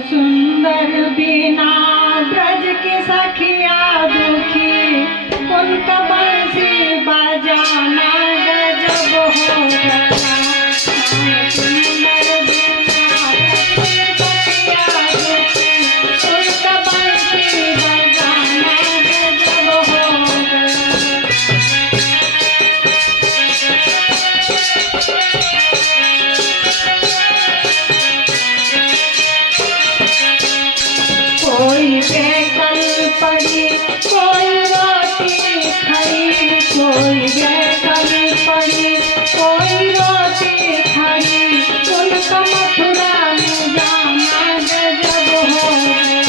सुंदर बिना ब्रज के सखिया दुखी, उनका बंसी बजाना गजब हो गया। श्याम सुंदर बिना ब्रज के सखिया दुखी, उनका बंसी बजाना गजब हो गया। कोई बेकल पड़ी कोई रोटी खाई, कोई बेकल पड़ी कोई रोटी खाई, उनका मथुरा में जाना गजब हो गया।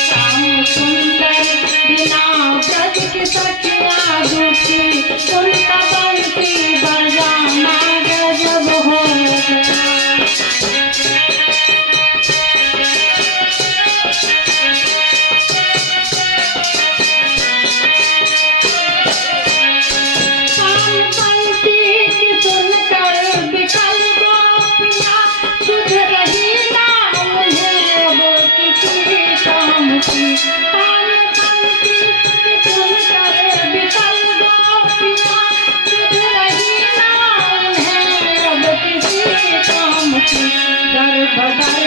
श्याम सुंदर बिना ब्रज के सखिया दुखी, उनका बंसी बजाना गजब हो गया। श्याम बंसी की सुनकर बिकल गोपियाँ, सुध रही ना उन्हें वो किसी काम की। श्याम बंसी की सुनकर बिकल गोपियाँ, सुध रही ना उन्हें अब किसी काम की। दर बदर